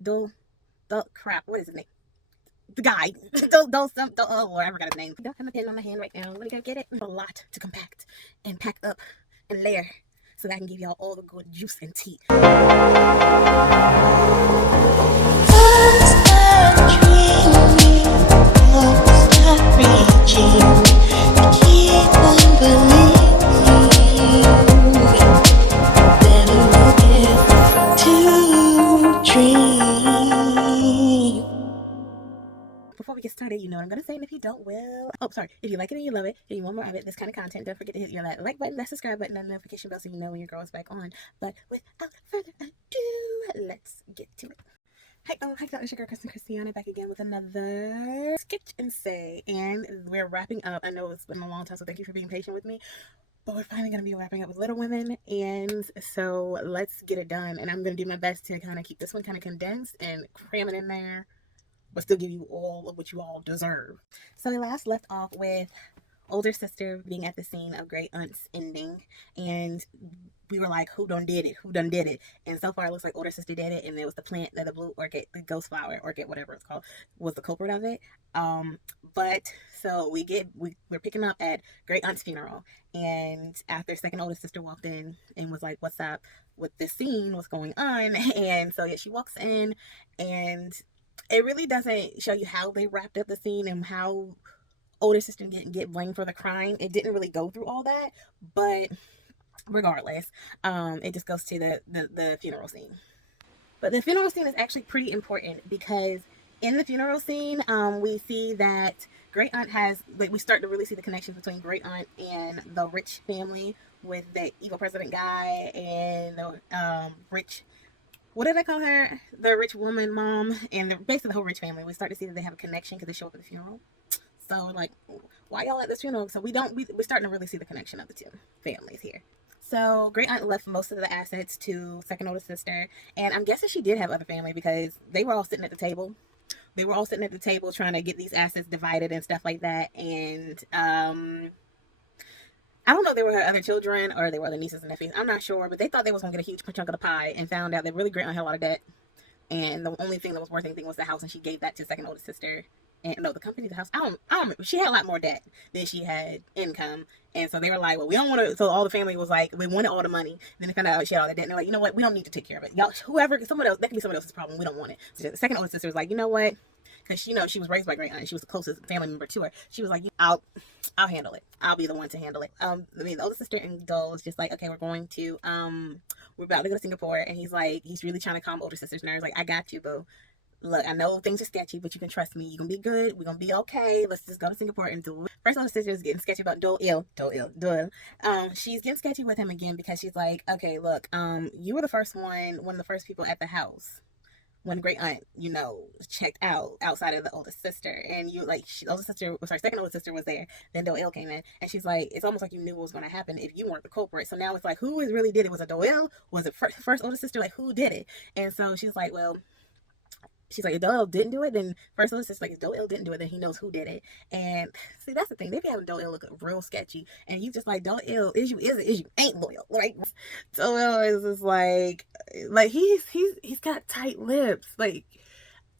the crap. What is his name? The guy. Oh Lord, I forgot his name. I don't have a pen on my hand right now. Let me go get it. A lot to compact and pack up and layer so that I can give y'all all the good juice and tea. Before we get started, you know what I'm going to say, and if you don't, well, oh, sorry, if you like it and you love it, and you want more of it, this kind of content, don't forget to hit your like button, that subscribe button, and the notification bell so you know when your girl is back on. But without further ado, let's get to it. Hi, it's your girl, KrisTEAnna, back again with another sketch and say, and we're wrapping up. I know it's been a long time, so thank you for being patient with me. But we're finally going to be wrapping up with Little Women, and so let's get it done. And I'm going to do my best to kind of keep this one kind of condensed and cram it in there, but still give you all of what you all deserve. So we last left off with older sister being at the scene of great aunt's ending, and we were like, who done did it? And so far it looks like older sister did it, and it was the plant, the blue orchid, the ghost flower orchid, whatever it's called, was the culprit of it. But so we're picking up at great aunt's funeral, and after second oldest sister walked in and was like, what's up with this scene, what's going on? And so yeah, she walks in, and it really doesn't show you how they wrapped up the scene and how older sister didn't get blamed for the crime. It didn't really go through all that, but regardless, it just goes to the funeral scene. But the funeral scene is actually pretty important because in the funeral scene, we see that great aunt has, like, we start to really see the connection between great aunt and the rich family with the evil president guy and the rich, what did I call her? The rich woman mom, and basically the whole rich family. We start to see that they have a connection because they show up at the funeral. So like, why y'all at this funeral? So we're starting to really see the connection of the two families here. So great aunt left most of the assets to second oldest sister, and I'm guessing she did have other family because they were all sitting at the table. They were all sitting at the table trying to get these assets divided and stuff like that. And I don't know if they were her other children or they were other nieces and nephews. I'm not sure, but they thought they was gonna get a huge chunk of the pie and found out that really great aunt had a lot of debt. And the only thing that was worth anything was the house, and she gave that to second oldest sister. And no, the company, the house, I don't remember. She had a lot more debt than she had income. And so they were like, well, we don't want to. So all the family was like, we wanted all the money. Then they found out she had all the debt. And they're like, you know what? We don't need to take care of it. Y'all, whoever, someone else, that can be someone else's problem. We don't want it. So the second oldest sister was like, you know what? Because she was raised by great aunt. She was the closest family member to her. She was like, I'll handle it. I'll be the one to handle it. The older sister and Dole was just like, okay, we're about to go to Singapore. And he's really trying to calm older sister's nerves. Like, I got you, boo. Look, I know things are sketchy, but you can trust me. You're going to be good. We're going to be okay. Let's just go to Singapore and do it. First older sister is getting sketchy about Doyle. She's getting sketchy with him again because she's like, okay, look, you were the first one of the first people at the house when great aunt, checked out outside of the oldest sister. And second oldest sister was there. Then Doyle came in, and she's like, it's almost like you knew what was going to happen if you weren't the culprit. So now it's like, who really did it? Was it Doyle? Was it first oldest sister? Like, who did it? And so she's like, well, if Doyle didn't do it, then first oldest sister, like, if Doyle didn't do it, then he knows who did it. And see, that's the thing. They be having Doyle look real sketchy, and he's just like, Doyle, is you ain't loyal, right? Doyle is just like he's got tight lips, like,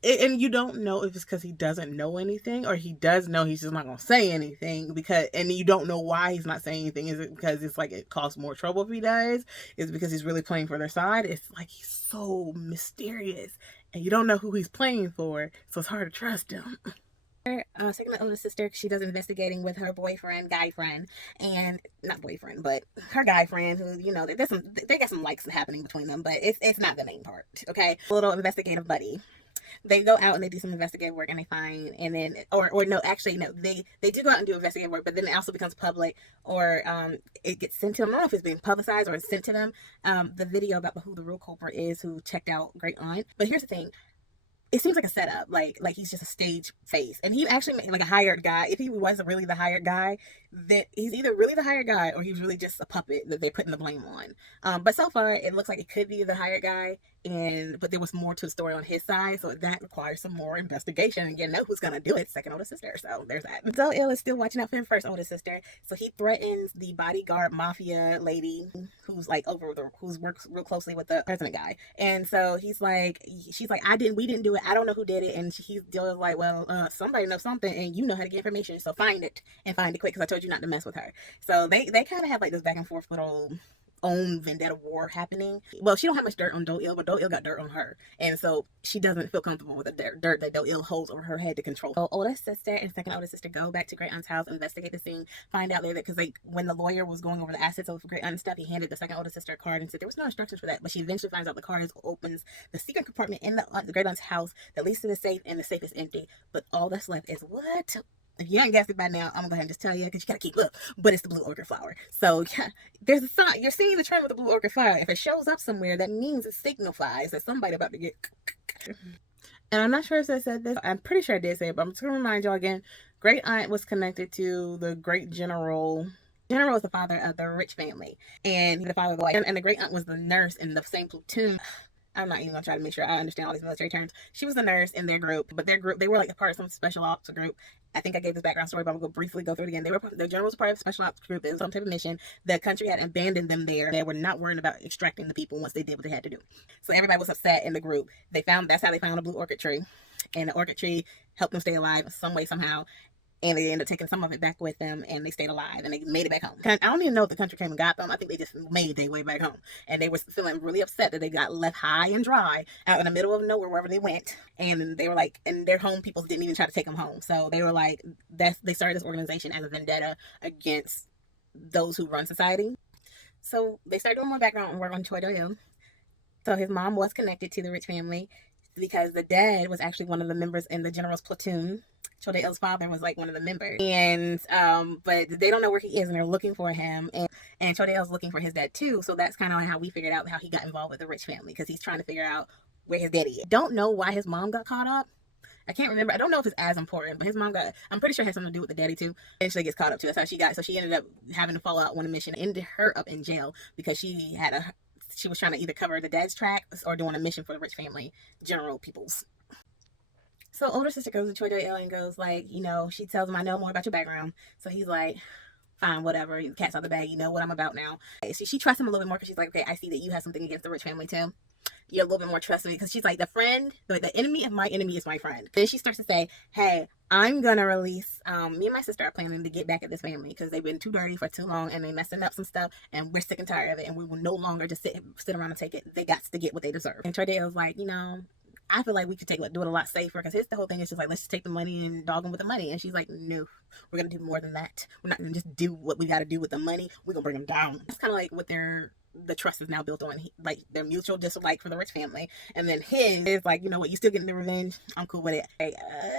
and you don't know if it's because he doesn't know anything, or he does know, he's just not gonna say anything, and you don't know why he's not saying anything. Is it because it's like it causes more trouble if he does? Is it because he's really playing for their side? It's like he's so mysterious, and you don't know who he's playing for, so it's hard to trust him. Second oldest sister, she does investigating with her guy friend, and not boyfriend, but her guy friend, who, they got some likes happening between them, but it's not the main part, okay? A little investigative buddy. They go out and they do some investigative work, and they find, and then, they do go out and do investigative work, but then it also becomes public, or it gets sent to them. I don't know if it's being publicized or it's sent to them, the video about who the real culprit is, who checked out great aunt. But here's the thing. It seems like a setup, like he's just a stage face, and he actually made like a hired guy. If he wasn't really the hired guy, then he's either really the hired guy or he's really just a puppet that they're putting the blame on. But so far, it looks like it could be the hired guy, but there was more to the story on his side, so that requires some more investigation, and you know who's gonna do it. Second older sister. So there's that. Doyle is still watching out for his first older sister, so he threatens the bodyguard mafia lady who's like who's works real closely with the president guy. And so she's like, we didn't do it, I don't know who did it. And Doyle's like, well, somebody knows something, and you know how to get information, so find it, and find it quick, because I told you not to mess with her. So they kind of have like this back and forth little own vendetta war happening. Well, she don't have much dirt on Doyle, but Doyle got dirt on her, and so she doesn't feel comfortable with the dirt that Doyle holds over her head to control. So oldest sister and second oldest sister go back to Great Aunt's house, investigate the scene, find out later because when the lawyer was going over the assets of Great Aunt stuff, he handed the second oldest sister a card and said there was no instructions for that, but she eventually finds out the card opens the secret compartment in the Great Aunt's house that leads to the safe, and the safe is empty, but all that's left is what? If you haven't guessed it by now, I'm gonna go ahead and just tell you, because you gotta keep up. But it's the blue orchid flower. So yeah, there's a sign. You're seeing the trend with the blue orchid flower. If it shows up somewhere, that means it signifies that somebody about to get. And I'm not sure if I said this. I'm pretty sure I did say it, but I'm just gonna remind y'all again. Great Aunt was connected to the great general. General is the father of the rich family, and the father of the wife. And the great aunt was the nurse in the same platoon. I'm not even gonna try to make sure I understand all these military terms. She was the nurse in their group, but their group, they were like a part of some special ops group. I think I gave this background story, but I'm gonna briefly go through it again. The general was part of a special ops group. It was some type of mission. The country had abandoned them there. They were not worried about extracting the people once they did what they had to do. So everybody was upset in the group. That's how they found a blue orchid tree, and the orchid tree helped them stay alive some way somehow. And they ended up taking some of it back with them, and they stayed alive, and they made it back home. I don't even know if the country came and got them. I think they just made their way back home. And they were feeling really upset that they got left high and dry out in the middle of nowhere wherever they went. And they were like, and their home people didn't even try to take them home. So they were like, they started this organization as a vendetta against those who run society. So they started doing more background and work on Choi Do-il. So his mom was connected to the rich family because the dad was actually one of the members in the general's platoon. Choi Do-il's father was like one of the members, and but they don't know where he is, and they're looking for him, and Choi Do-il's looking for his dad too. So that's kind of how we figured out how he got involved with the rich family, because he's trying to figure out where his daddy is. Don't know why his mom got caught up. I can't remember. I don't know if it's as important, but his mom I'm pretty sure it has something to do with the daddy too. Eventually gets caught up too. That's how she ended up having to follow out on a mission, ended her up in jail because she was trying to either cover the dad's tracks or doing a mission for the rich family general peoples. So older sister goes to Choi Do-il and goes like, she tells him, I know more about your background. So he's like, fine, whatever. The cat's out the bag. You know what I'm about now. She trusts him a little bit more because she's like, okay, I see that you have something against the rich family too. You're a little bit more trusting because she's like, the enemy of my enemy is my friend. Then she starts to say, hey, I'm going to release, me and my sister are planning to get back at this family because they've been too dirty for too long and they messing up some stuff and we're sick and tired of it and we will no longer just sit around and take it. They got to get what they deserve. And Choi Do-il's like, I feel like we could do it a lot safer, because the whole thing is just like, let's just take the money and dog them with the money. And she's like, no, we're going to do more than that. We're not going to just do what we got to do with the money. We're going to bring them down. It's kind of like what the trust is now built on, like their mutual dislike for the rich family. And then his is like, you know what, you still getting the revenge, I'm cool with it. Hey,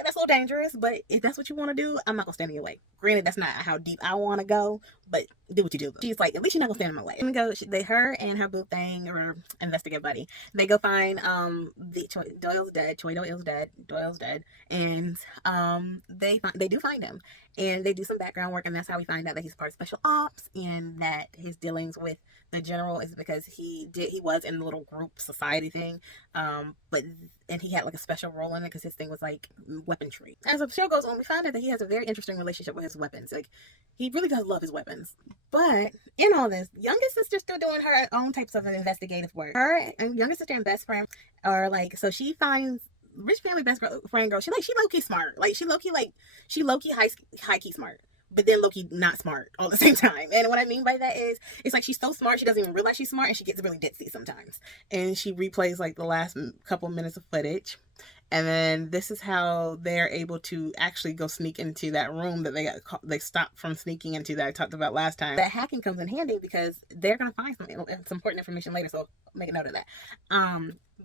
that's a little dangerous, but if that's what you want to do, I'm not gonna stand in your way. Granted, that's not how deep I want to go, but do what you do. She's like, at least you're not gonna stand in my way. And her and her boo thing, or investigative buddy, they go find Doyle's dead. Doyle's dead, and they do find him, and they do some background work, and that's how we find out that he's part of special ops, and that his dealings with the general is because he was in the little group society thing, and he had like a special role in it because his thing was like weaponry. As the show goes on, we find out that he has a very interesting relationship with his weapons. Like, he really does love his weapons. But in all this, youngest sister's still doing her own types of investigative work. Her and youngest sister and best friend are like, so she finds rich family best friend girl. She low-key smart. Like, she low-key high key smart, but then low-key not smart all at the same time. And what I mean by that is, it's like she's so smart she doesn't even realize she's smart, and she gets really ditzy sometimes. And she replays like the last couple minutes of footage. And then this is how they're able to actually go sneak into that room that they stopped from sneaking into that I talked about last time. That hacking comes in handy because they're going to find some important information later, so make a note of that.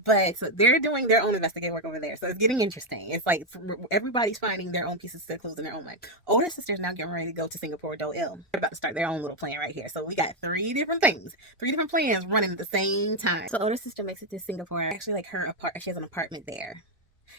But so they're doing their own investigative work over there, so it's getting interesting. It's like everybody's finding their own pieces of clues in their own way. Older sister's now getting ready to go to Singapore with Do-il. They're about to start their own little plan right here. So we got three different plans running at the same time. So older sister makes it to Singapore. Actually, like she has an apartment there.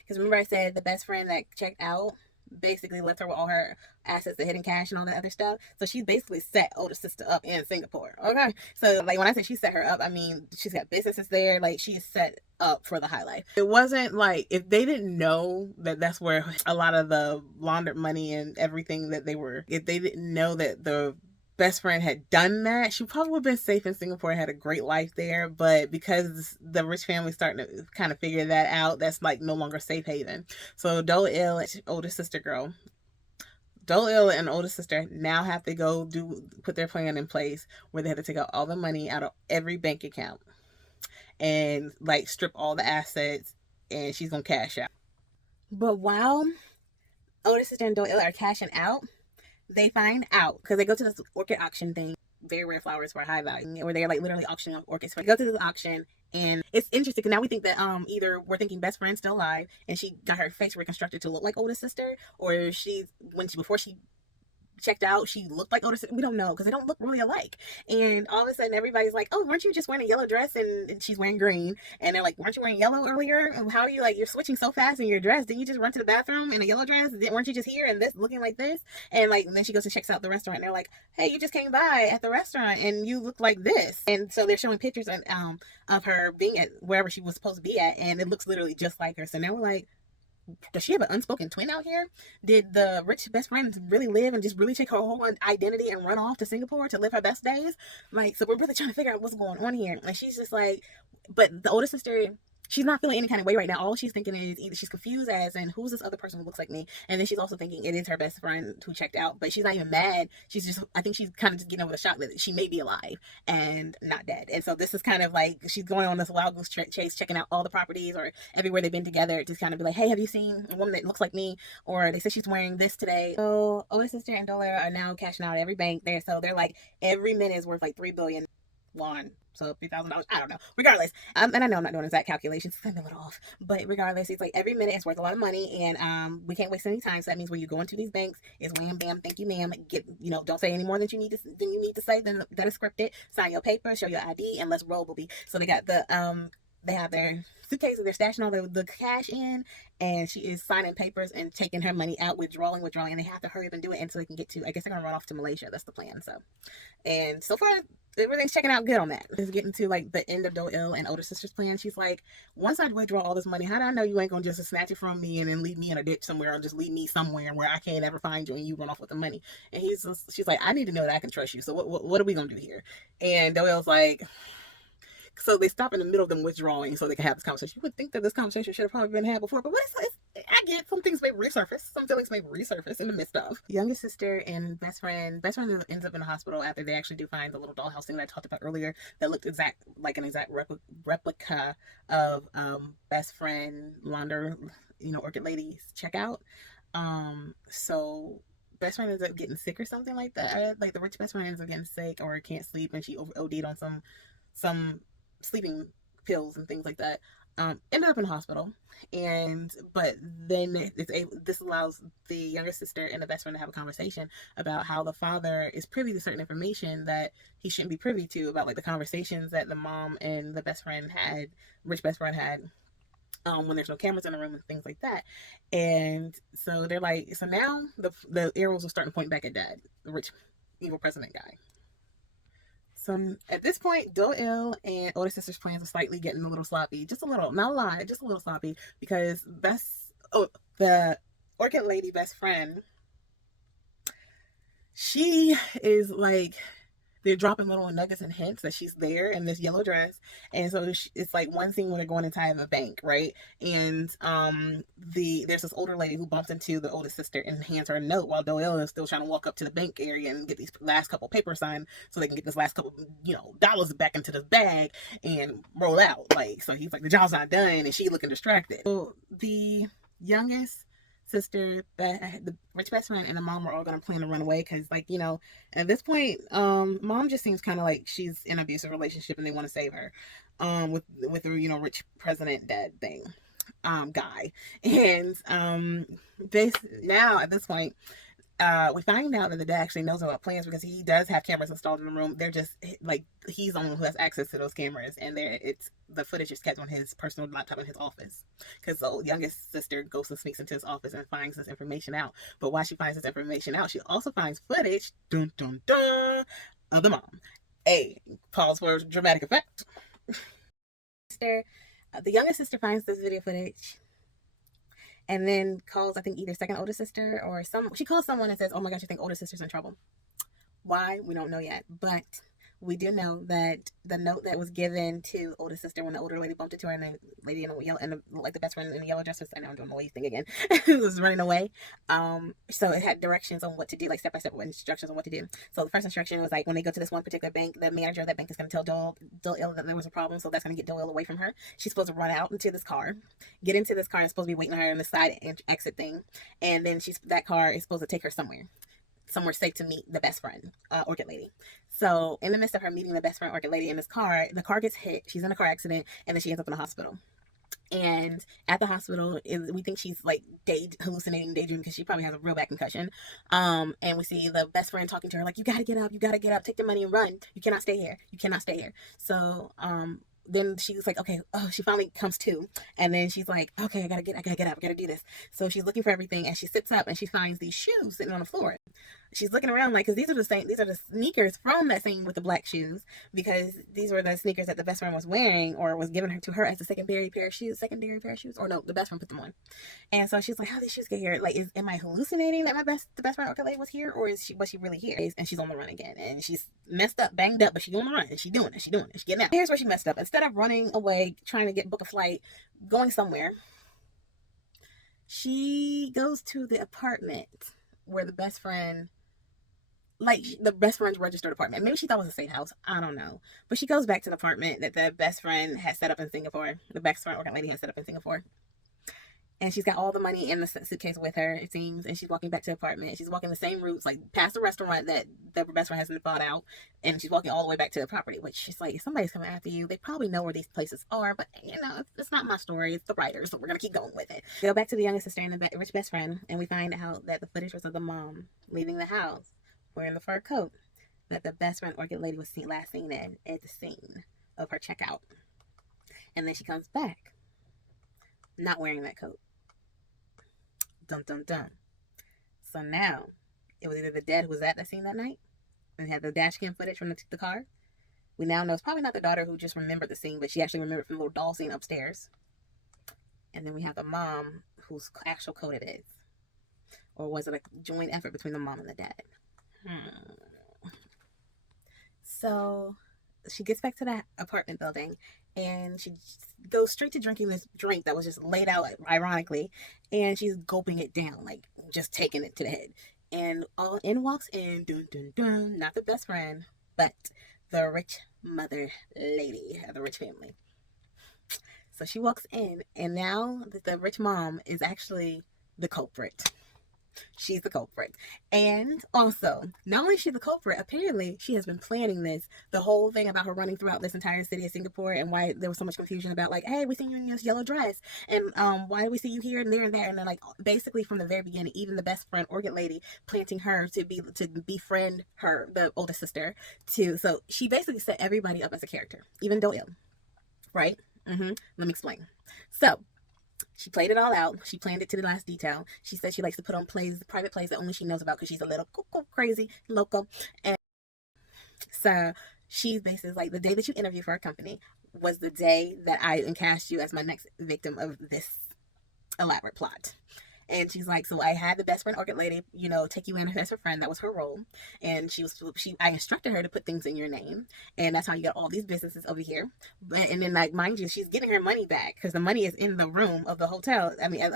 Because remember I said the best friend that checked out basically left her with all her assets, the hidden cash and all that other stuff. So she basically set older sister up in Singapore. Okay. So like when I say she set her up, I mean she's got businesses there. Like she's set up for the high life. It wasn't like if they didn't know that that's where a lot of the laundered money and everything that they were, if they didn't know that the best friend had done that, she probably would have been safe in Singapore, had a great life there. But because the rich family's starting to kind of figure that out, that's like no longer safe haven. So Doyle, older sister girl, Doyle and older sister now have to go put their plan in place where they have to take out all the money out of every bank account and like strip all the assets, and she's gonna cash out. But while older sister and Doyle are cashing out, they find out because they go to this orchid auction thing, very rare flowers for high value, where they're like literally auctioning off orchids. So they go to this auction, and it's interesting because now we think that either we're thinking best friend's still alive and she got her face reconstructed to look like older sister, or before she checked out, she looked like older sister. We don't know because they don't look really alike. And all of a sudden, everybody's like, "Oh, weren't you just wearing a yellow dress?" And she's wearing green. And they're like, "Weren't you wearing yellow earlier? And how are you like? You're switching so fast in your dress. Didn't you just run to the bathroom in a yellow dress? Weren't you just here and this looking like this?" And like, and then she goes and checks out the restaurant. And they're like, "Hey, you just came by at the restaurant and you look like this." And so they're showing pictures of her being at wherever she was supposed to be at, and it looks literally just like her. So now we're like, does she have an unspoken twin out here? Did the rich best friend really live and just really take her whole identity and run off to Singapore to live her best days? Like, so we're really trying to figure out what's going on here. And she's just like, but the older sister, she's not feeling any kind of way right now. All she's thinking is either she's confused as in who's this other person who looks like me, and then she's also thinking it is her best friend who checked out. But she's not even mad. She's just, I think she's kind of just getting over the shock that she may be alive and not dead. And so this is kind of like she's going on this wild goose chase, checking out all the properties or everywhere they've been together, just kind of be like, "Hey, have you seen a woman that looks like me?" Or they said she's wearing this today. So older sister and Dola are now cashing out every bank there. So they're like every minute is worth like 3 billion won. So $3,000. I don't know. Regardless, and I know I'm not doing exact calculations. I'm a little off, but regardless, it's like every minute is worth a lot of money, and we can't waste any time. So that means when you go into these banks, it's wham bam, thank you, ma'am. Get don't say any more than you need to say. Then that is scripted. Sign your paper, show your ID, and let's roll, booby. So they got they have their suitcases, they're stashing all the cash in, and she is signing papers and taking her money out, withdrawing, and they have to hurry up and do it until they can get to, I guess they're gonna run off to Malaysia. That's the plan. So, and so far everything's checking out good on that. It's getting to like the end of Doyle and older sister's plan. She's like, once I withdraw all this money, how do I know you ain't gonna just snatch it from me and then leave me in a ditch somewhere, or just leave me somewhere where I can't ever find you and you run off with the money? And she's like, I need to know that I can trust you. So what are we gonna do here? And Doyle's like, so they stop in the middle of them withdrawing so they can have this conversation. You would think that this conversation should have probably been had before, but I get some things may resurface. Some feelings may resurface in the midst of. Youngest sister and best friend ends up in the hospital after they actually do find the little dollhouse thing that I talked about earlier that looked like an exact replica of best friend Launder, Orchid Lady's checkout. So best friend ends up getting sick or something like that. Like the rich best friend ends up getting sick or can't sleep, and she OD'd on some sleeping pills and things like that. Ended up in the hospital, but then this allows the younger sister and the best friend to have a conversation about how the father is privy to certain information that he shouldn't be privy to, about like the conversations that the mom and the rich best friend had when there's no cameras in the room and things like that. And so they're like, so now the arrows are starting to point back at dad, the rich evil president guy. So at this point, Doyle and older sister's plans are slightly getting a little sloppy. Just a little, not a lot, just a little sloppy, because the Orchid Lady best friend, she is like, they're dropping little nuggets and hints that she's there in this yellow dress. And so it's like one scene where they're going inside of a bank, right? And there's this older lady who bumps into the oldest sister and hands her a note while Doyle is still trying to walk up to the bank area and get these last couple papers signed so they can get this last couple, dollars back into this bag and roll out. Like, so he's like, the job's not done, and she looking distracted. So the youngest sister, the rich best friend, and the mom were all going to plan to run away because, at this point, mom just seems kind of like she's in an abusive relationship and they want to save her with the rich president dad thing guy. And this now at this point, We find out that the dad actually knows about plans because he does have cameras installed in the room. They're just like he's the one who has access to those cameras, and the footage is kept on his personal laptop in his office. Because the youngest sister goes and sneaks into his office and finds this information out. But while she finds this information out, she also finds footage, dun dun dun, of the mom. Pause for dramatic effect. The youngest sister finds this video footage and then calls, I think, either second oldest sister or she calls someone and says, oh my gosh, I think oldest sister's in trouble. Why? We don't know yet. But we do know that the note that was given to oldest sister when the older lady bumped into her and the lady in the yellow, and like the best friend in the yellow dress was, I know I'm doing the lady thing again, was running away. So it had directions on what to do, like step-by-step instructions on what to do. So the first instruction was like, when they go to this one particular bank, the manager of that bank is going to tell Doyle that there was a problem, so that's going to get Doyle away from her. She's supposed to run out into this car, get into this car, and it's supposed to be waiting on her on the side exit thing, and then that car is supposed to take her somewhere safe to meet the best friend, Orchid Lady. So in the midst of her meeting the best friend, Orchid Lady, in this car, the car gets hit. She's in a car accident, and then she ends up in the hospital. And at the hospital, we think she's like hallucinating, daydreaming, because she probably has a real bad concussion. And we see the best friend talking to her like, you gotta get up, take the money and run. You cannot stay here. So then she's like, okay, she finally comes to, and then she's like, okay, I gotta get up, I gotta do this. So she's looking for everything, and she sits up and she finds these shoes sitting on the floor. She's looking around like, because these are the sneakers from that scene with the black shoes, because these were the sneakers that the best friend was wearing or was given to her as a secondary pair of shoes, or no, the best friend put them on. And so she's like, how did these shoes get here? Like, am I hallucinating that the best friend Orchid Lady was here, or was she really here? And she's on the run again, and she's messed up, banged up, but she's on the run, and she's doing it, she's getting out. Here's where she messed up. Instead of running away, trying to book a flight, going somewhere, she goes to the apartment where the best friend's registered apartment. Maybe she thought it was a safe house. I don't know. But she goes back to the apartment that the best friend had set up in Singapore. The best friend Orchid Lady had set up in Singapore. And she's got all the money in the suitcase with her, it seems. And she's walking back to the apartment. She's walking the same routes, like past the restaurant that the best friend hasn't thought out. And she's walking all the way back to the property, which she's like, if somebody's coming after you, they probably know where these places are. But, it's not my story. It's the writer's. So we're going to keep going with it. We go back to the youngest sister and the rich best friend. And we find out that the footage was of the mom leaving the house, wearing the fur coat that the best friend Orchid Lady was last seen in at the scene of her checkout. And then she comes back not wearing that coat. Dun dun dun. So now it was either the dad who was at that scene that night and had the dash cam footage from the car. We now know it's probably not the daughter who just remembered the scene, but she actually remembered from the little doll scene upstairs. And then we have the mom whose actual coat it is. Or was it a joint effort between the mom and the dad? So she gets back to that apartment building, and she goes straight to drinking this drink that was just laid out ironically, and she's gulping it down, like just taking it to the head. And walks in, dun dun dun, not the best friend, but the rich mother lady of the rich family. So she walks in, and now the rich mom is actually the culprit. She's the culprit. And also, not only is she the culprit, apparently she has been planning this, the whole thing about her running throughout this entire city of Singapore, and why there was so much confusion about, like, hey, we see you in this yellow dress, and why do we see you here and there and there, and then, like, basically from the very beginning, even the best friend Orchid Lady planting her to befriend her, the oldest sister, so she basically set everybody up as a character, even Doyle, right? Let me explain. So she played it all out. She planned it to the last detail. She said she likes to put on private plays that only she knows about because she's a little crazy, local. And so she's basically like, the day that you interview for our company was the day that I cast you as my next victim of this elaborate plot. And she's like, so I had the best friend Orchid Lady, take you in as her friend. That was her role. And I instructed her to put things in your name. And that's how you got all these businesses over here. And then, like, mind you, she's getting her money back because the money is in the room of the hotel. I mean,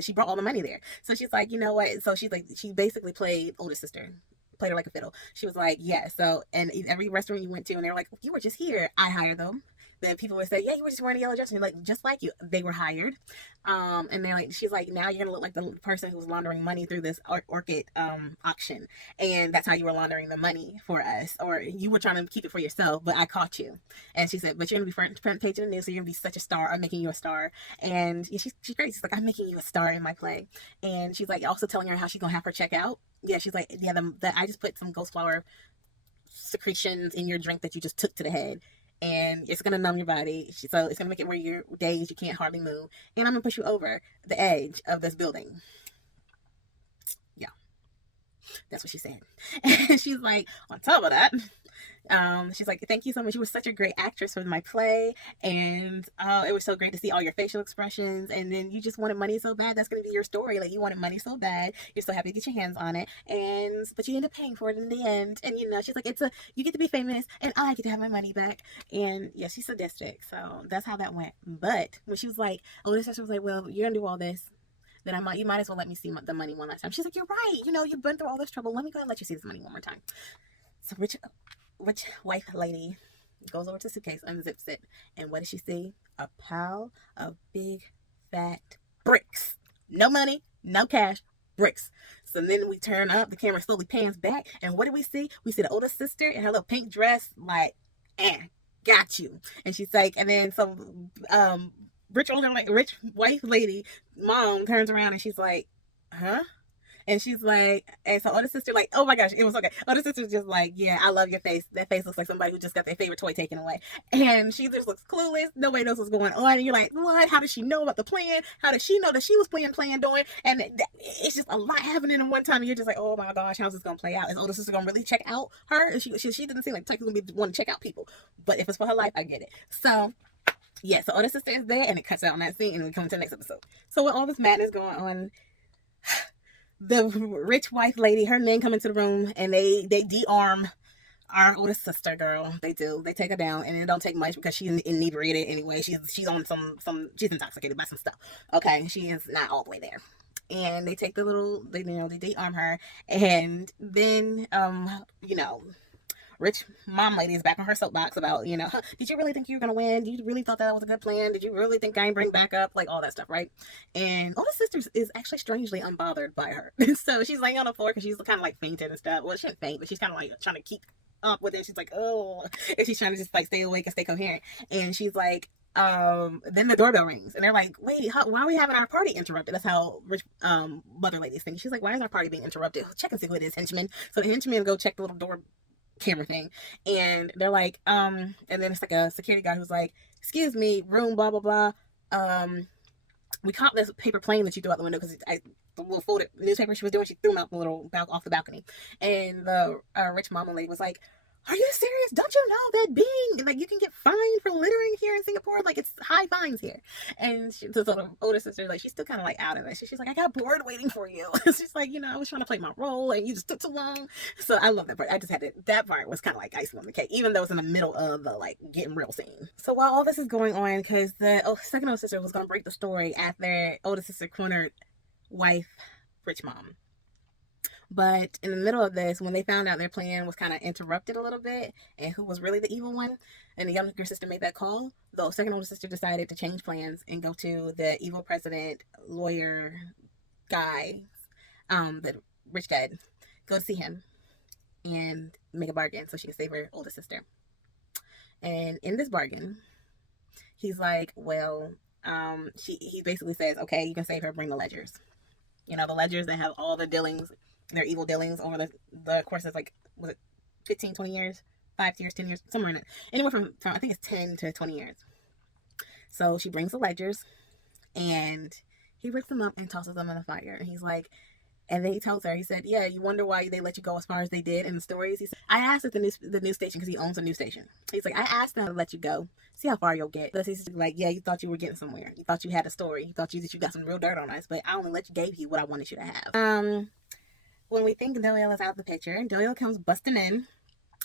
she brought all the money there. So she's like, you know what? So she's like, she basically played older sister. Played her like a fiddle. She was like, yeah. So, and every restaurant you went to, and they were like, you were just here. I hired them. Then people would say, yeah, you were just wearing a yellow dress. And you're like, just like you. They were hired. And they're like, she's like, now you're going to look like the person who's laundering money through this orchid auction. And that's how you were laundering the money for us. Or you were trying to keep it for yourself, but I caught you. And she said, but you're going to be front page of the news, so you're going to be such a star. I'm making you a star. And she's great. She's like, I'm making you a star in my play. And she's like, also telling her how she's going to have her check out. Yeah, she's like, yeah, I just put some ghost flower secretions in your drink that you just took to the head, and it's gonna numb your body. So it's gonna make it where your days you can't hardly move, and I'm gonna push you over the edge of this building. Yeah, that's what she said. And she's like, on top of that, she's like, thank you so much. You were such a great actress for my play. And it was so great to see all your facial expressions. And then you just wanted money so bad. That's going to be your story. Like, you wanted money so bad. You're so happy to get your hands on it. But you end up paying for it in the end. And, she's like, you get to be famous and I get to have my money back. And yeah, she's sadistic. So that's how that went. But when she was like, oh, this sister was like, well, you're going to do all this. Then you might as well let me see the money one last time. She's like, you're right. You've been through all this trouble. Let me go ahead and let you see this money one more time. So rich wife lady goes over to the suitcase, unzips it, and what does she see? A pile of big fat bricks. No money, no cash, bricks. So then we turn up, the camera slowly pans back, and what do we see? We see the older sister in her little pink dress, like, got you. And she's like, and then some rich wife lady mom turns around and she's like, huh? And she's like, and so older sister, like, oh my gosh, it was okay. Older sister's just like, yeah, I love your face. That face looks like somebody who just got their favorite toy taken away. And she just looks clueless. Nobody knows what's going on. And you're like, what? How does she know about the plan? How does she know that she was doing? And it's just a lot happening in one time. And you're just like, oh my gosh, how's this going to play out? Is older sister going to really check out her? She doesn't seem like Tucky's going to want to check out people. But if it's for her life, I get it. So yeah, so older sister is there and it cuts out on that scene and we come to the next episode. So with all this madness going on, the rich wife lady, her men come into the room and they de-arm our older sister, girl. They do. They take her down, and it don't take much because she's inebriated anyway. She's on some she's intoxicated by some stuff. Okay, she is not all the way there. And they take they de-arm her, and then rich mom lady is back on her soapbox about, did you really think you were gonna win? Did you really thought that was a good plan? Did you really think I ain't bring back up? Like all that stuff, right? And older sister is actually strangely unbothered by her. So she's laying on the floor because she's kind of like fainted and stuff. Well, she didn't faint, but she's kind of like trying to keep up with it. She's like, oh, and she's trying to just like stay awake and stay coherent. And she's like, then the doorbell rings and they're like, wait, why are we having our party interrupted? That's how rich mother lady's thinking. She's like, why is our party being interrupted? Check and see who it is, henchman. So the henchmen go check the little door camera thing, and they're like, and then it's like a security guy who's like, excuse me, room blah blah blah, we caught this paper plane that you threw out the window because the little folded newspaper she was doing, she threw them out the little off the balcony. And the rich mama lady was like, are you serious? Don't you know that you can get fined for littering here in Singapore? Like, it's high fines here. And the sort of older sister, like, she's still kind of like out of it. She's like, I got bored waiting for you. She's like, I was trying to play my role and you just took too long. So I love that part. That part was kind of like icing on the cake, even though it's in the middle of the like getting real scene. So while all this is going on, because the second older sister was going to break the story after older sister cornered wife, rich mom. But in the middle of this, when they found out their plan was kind of interrupted a little bit and who was really the evil one, and the younger sister made that call, the second older sister decided to change plans and go to the evil president, lawyer guy, the rich dad, go to see him and make a bargain so she can save her older sister. And in this bargain, he's like, well, he basically says, okay, you can save her, bring the ledgers. The ledgers that have all the dealings, their evil dealings over the course of, like, was it 15, 20 years, 5 years, 10 years, somewhere in it. Anywhere from I think it's 10 to 20 years. So she brings the ledgers and he rips them up and tosses them in the fire. And he's like, and then he tells her, he said, yeah, you wonder why they let you go as far as they did in the stories? He said, I asked at the news station, because he owns a news station. He's like, I asked them to let you go. See how far you'll get. But he's like, yeah, you thought you were getting somewhere. You thought you had a story. You thought that you got some real dirt on us. But I only gave you what I wanted you to have. When we think Doyle is out of the picture, Doyle comes busting in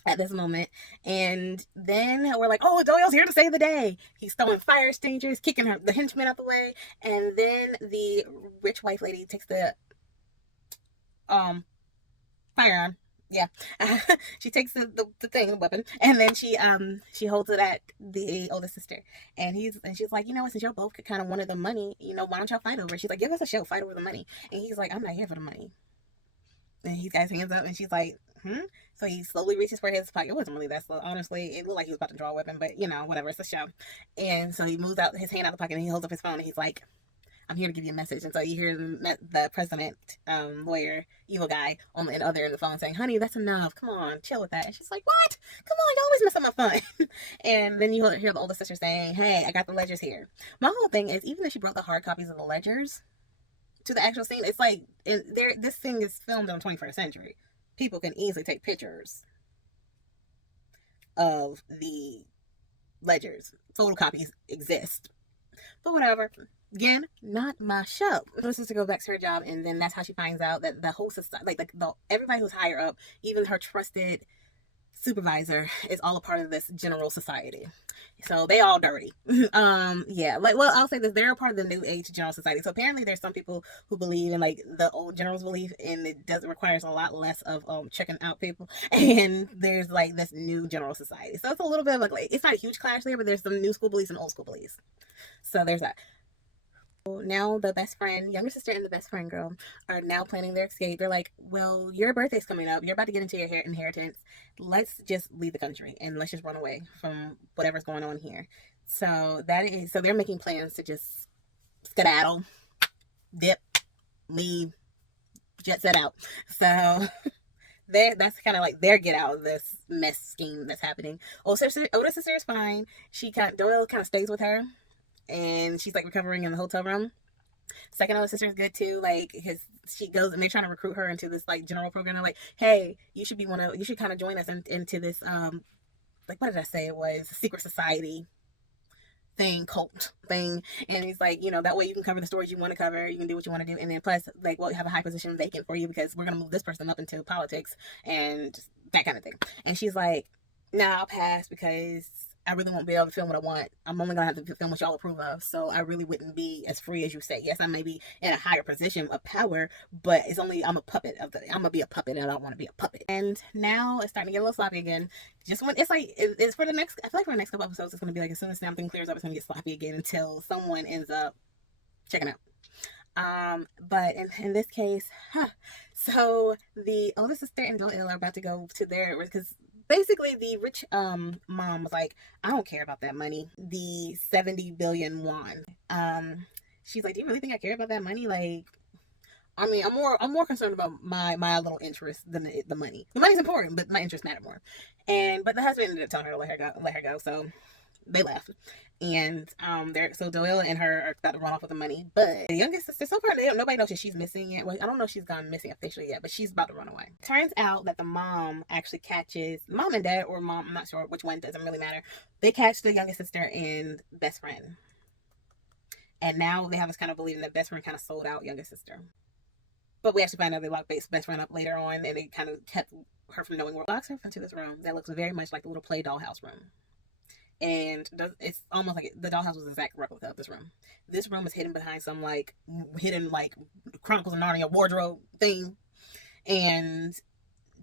at this moment, and then we're like, oh, Doyle's here to save the day. He's throwing fire extinguishers, kicking the henchmen out the way, and then the rich wife lady takes the firearm. Yeah. She takes the thing, the weapon, and then she holds it at the older sister, and she's like, since y'all both kind of wanted the money, why don't y'all fight over it? She's like, give us a show, fight over the money. And he's like, I'm not here for the money. And he's got his hands up, and she's like, So he slowly reaches for his pocket. It wasn't really that slow, honestly. It looked like he was about to draw a weapon, but whatever, it's a show. And so he moves out his hand out of the pocket, and he holds up his phone, and he's like, I'm here to give you a message. And so you hear the president, lawyer, evil guy on the other end of the phone saying, honey, that's enough. Come on, chill with that. And she's like, what? Come on, you always mess up my fun. And then you hear the older sister saying, hey, I got the ledgers here. My whole thing is, even if she brought the hard copies of the ledgers to the actual scene, it's like, this thing is filmed in the 21st century. People can easily take pictures of the ledgers. Photocopies exist. But whatever. Again, not my show. My sister goes back to her job, and then that's how she finds out that the whole society, like everybody who's higher up, even her trusted supervisor, is all a part of this general society. So they all dirty. Yeah, like, well, I'll say this, they're a part of the new age general society. So apparently there's some people who believe in, like, the old generals believe, and it requires a lot less of checking out people. And there's like this new general society. So it's a little bit of like it's not a huge clash there, but there's some new school beliefs and old school beliefs. So there's that. Now the best friend, younger sister, and the best friend girl are now planning their escape. They're like, well, your birthday's coming up. You're about to get into your inheritance. Let's just leave the country and let's just run away from whatever's going on here. So they're making plans to just skedaddle, dip, leave, jet set out. So that's kind of like their get out of this mess scheme that's happening. Older sister is fine. Doyle kind of stays with her, and she's like recovering in the hotel room. Second older sister is good too. Like, she goes and they're trying to recruit her into this like general program. They're like, hey, you should kind of join us into this like, what did I say? It was secret society cult thing. And he's like, that way you can cover the stories you want to cover, you can do what you want to do, and then plus, like, we'll have a high position vacant for you because we're gonna move this person up into politics and that kind of thing. And she's like, nah, I'll pass because I really won't be able to film what I want. I'm only gonna have to film what y'all approve of. So I really wouldn't be as free as you say. Yes, I may be in a higher position of power, but I'm a puppet I'm gonna be a puppet, and I don't want to be a puppet. And now it's starting to get a little sloppy again. Just when it's like, it's for the next, I feel like for the next couple episodes, it's gonna be like, as soon as something clears up, it's gonna get sloppy again until someone ends up checking out. But in this case, so the older sister and Doyle are about to go to because basically the rich mom was like, I don't care about that money, the 70 billion won. She's like, do you really think I care about that money? Like, I mean, I'm more concerned about my little interest than the money. The money's important, but my interests matter more. But the husband ended up telling her to let her go. So they left. And so Doyle and her are about to run off with the money. But the youngest sister, so far nobody knows that she's missing yet. Well, I don't know if she's gone missing officially yet, but she's about to run away. Turns out that the mom actually catches mom and dad, or mom, I'm not sure which one, doesn't really matter. They catch the youngest sister and best friend. And now they have us kind of believing that best friend kind of sold out youngest sister. But we actually find out they locked best friend up later on, and they kind of kept her from knowing where. Locks her into this room that looks very much like the little play dollhouse room. And it's almost like the dollhouse was an exact replica of this room. This room is hidden behind some like hidden like Chronicles of Narnia wardrobe thing, and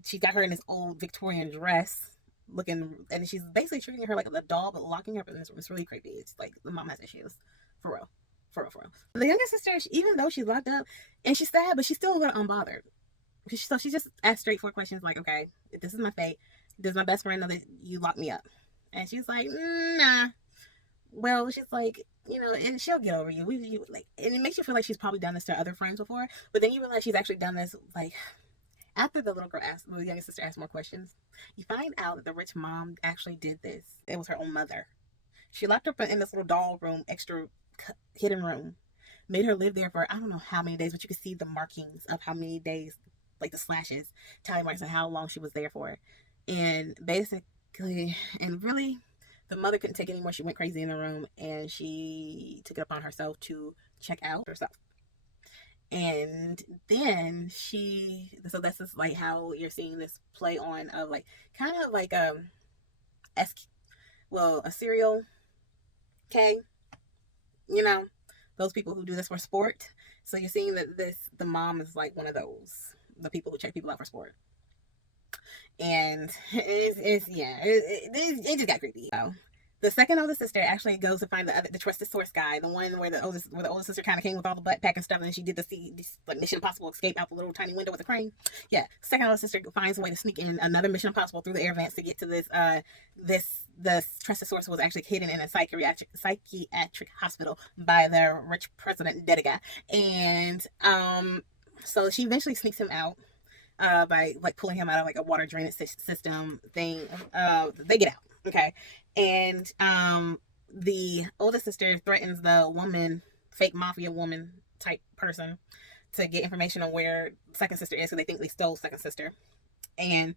she got her in this old Victorian dress looking, and she's basically treating her like a doll, but locking her up in this room. It's really creepy. It's like the mom has issues, for real. The younger sister, even though she's locked up and she's sad, but she's still unbothered. So she just asks straightforward questions like, okay, if this is my fate, does my best friend know that you locked me up? And she's like, nah. Well, she's like, and she'll get over you. And it makes you feel like she's probably done this to other friends before. But then you realize she's actually done this, like, after the youngest sister asked more questions, you find out that the rich mom actually did this. It was her own mother. She locked her in this little doll room, extra hidden room, made her live there for I don't know how many days, but you could see the markings of how many days, like the slashes, tally marks on how long she was there for. And basically, and really, the mother couldn't take it anymore. She went crazy in the room, and she took it upon herself to check out herself. And then so that's just like how you're seeing this play on of like kind of like a serial K, those people who do this for sport. So you're seeing that the mom is like one of those, the people who check people out for sport. And it just got creepy. The second oldest sister actually goes to find the trusted source guy, the one where the oldest sister kind of came with all the butt pack and stuff, and then she did this like Mission Impossible escape out the little tiny window with a crane. Yeah, second oldest sister finds a way to sneak in another Mission Impossible through the air vents to get to the trusted source was actually hidden in a psychiatric hospital by the rich president dead guy, and so she eventually sneaks him out by like pulling him out of like a water drainage system thing. They get out, okay, and the oldest sister threatens the woman, fake mafia woman type person, to get information on where second sister is, so they think they stole second sister, and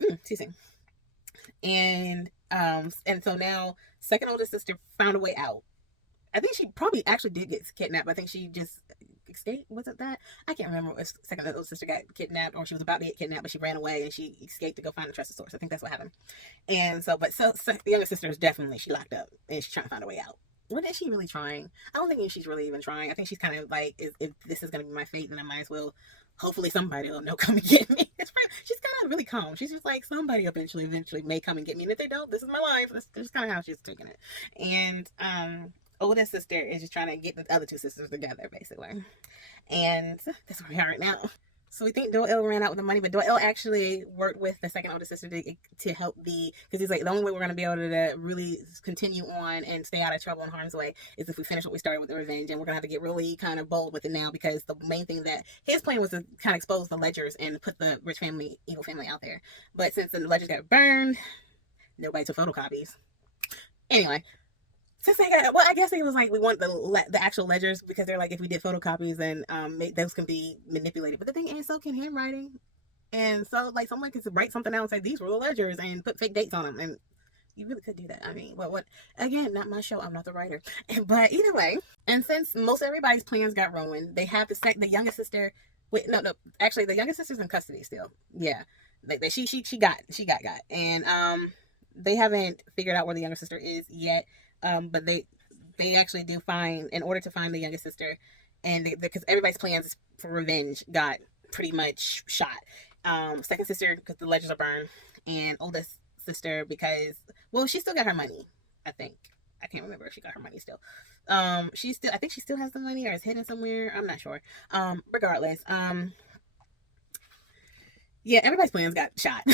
excuse me, and so now second oldest sister found a way out. I think she probably actually did get kidnapped. I think she just escaped. Was it that? I can't remember if second oldest sister got kidnapped or she was about to get kidnapped, but she ran away and she escaped to go find the trusted source. I think that's what happened. And so the younger sister is definitely, she locked up and she's trying to find a way out. What is she really trying? I don't think she's really even trying. I think she's kind of like, if this is going to be my fate, then I might as well. Hopefully somebody will know, come and get me. She's kind of really calm. She's just like, somebody eventually may come and get me. And if they don't, this is my life. That's just kind of how she's taking it. And oldest sister is just trying to get the other two sisters together, basically. And that's where we are right now. So we think Doyle ran out with the money, but Doyle actually worked with the second oldest sister to help because he's like, the only way we're going to be able to really continue on and stay out of trouble and harm's way is if we finish what we started with the revenge. And we're going to have to get really kind of bold with it now, because the main thing that his plan was to kind of expose the ledgers and put the rich family, evil family out there. But since the ledgers got burned, nobody took photocopies. Anyway, since they got, well, I guess it was like, we want the actual ledgers, because they're like, if we did photocopies, then those can be manipulated. But the thing is, so can handwriting. And so like someone could write something out and say these were the ledgers and put fake dates on them, and you really could do that. I mean, what again, not my show, I'm not the writer. But either way, and since most everybody's plans got ruined, they have the youngest sister. Wait, no, actually the youngest sister's in custody still. Yeah, she got, and they haven't figured out where the younger sister is yet. But they actually do find, in order to find the youngest sister, and because everybody's plans for revenge got pretty much shot. Second sister because the ledgers are burned, and oldest sister because, well, she still got her money. I think, I can't remember if she got her money still. I think she still has the money, or it's hidden somewhere. I'm not sure. Regardless, yeah, everybody's plans got shot.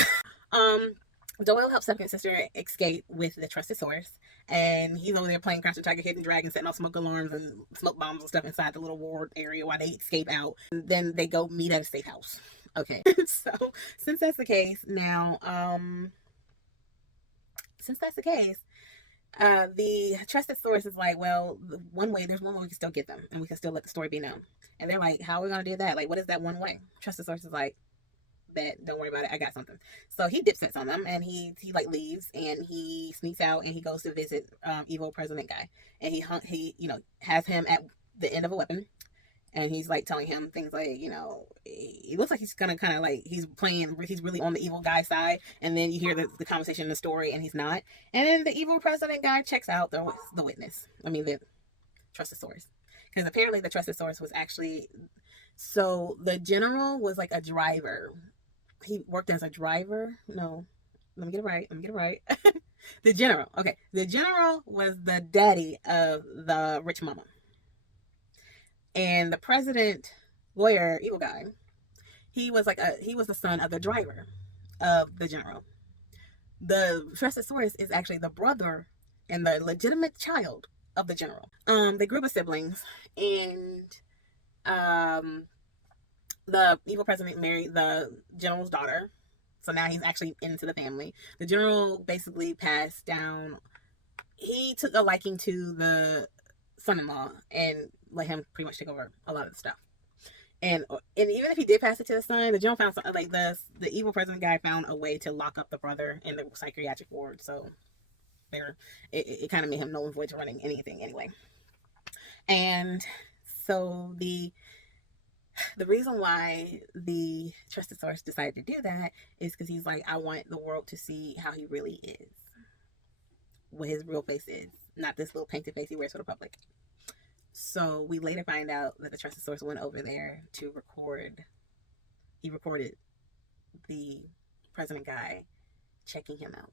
Doyle helps second sister escape with the trusted source, and he's over there playing Crouch the Tiger, Hidden Dragon, setting off smoke alarms and smoke bombs and stuff inside the little ward area while they escape out. And then they go meet at a safe house. Okay, so since that's the case, now, the trusted source is like, well, there's one way we can still get them, and we can still let the story be known. And they're like, how are we gonna do that? Like, what is that one way? Trusted source is like, that don't worry about it, I got something. So he dipsets on them, and he like leaves, and he sneaks out, and he goes to visit evil president guy, and he has him at the end of a weapon, and he's like telling him things like, he looks like he's gonna kind of like, he's really on the evil guy side, and then you hear the conversation in the story, and he's not. And then the evil president guy checks out the witness, the trusted source, because apparently the trusted source was actually, so the general was like a driver. He worked as a driver. No, let me get it right. The general. Okay. The general was the daddy of the rich mama. And the president, lawyer, evil guy, he was the son of the driver of the general. The trusted source is actually the brother and the legitimate child of the general. They grew up as siblings, and the evil president married the general's daughter, so now he's actually into the family. The general basically passed down, he took a liking to the son-in-law and let him pretty much take over a lot of the stuff. And even if he did pass it to the son, the general found something, like the evil president guy found a way to lock up the brother in the psychiatric ward, so it kind of made him null and void to running anything anyway. And so the reason why the trusted source decided to do that is because he's like, I want the world to see how he really is, what his real face is, not this little painted face he wears for the public. So we later find out that the trusted source went over there to record. He recorded the president guy checking him out.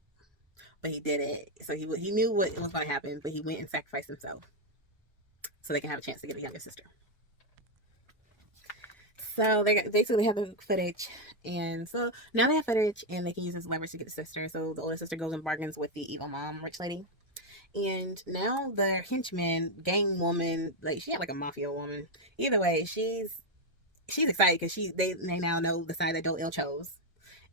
but he did it. So he knew what was going to happen, but he went and sacrificed himself so they can have a chance to get a younger sister. So they basically have the footage, and so now they have footage, and they can use this leverage to get the sister. So the older sister goes and bargains with the evil mom, rich lady, and now the henchman, gang woman, like she had like a mafia woman. Either way, she's excited because they now know the side that Doyle chose.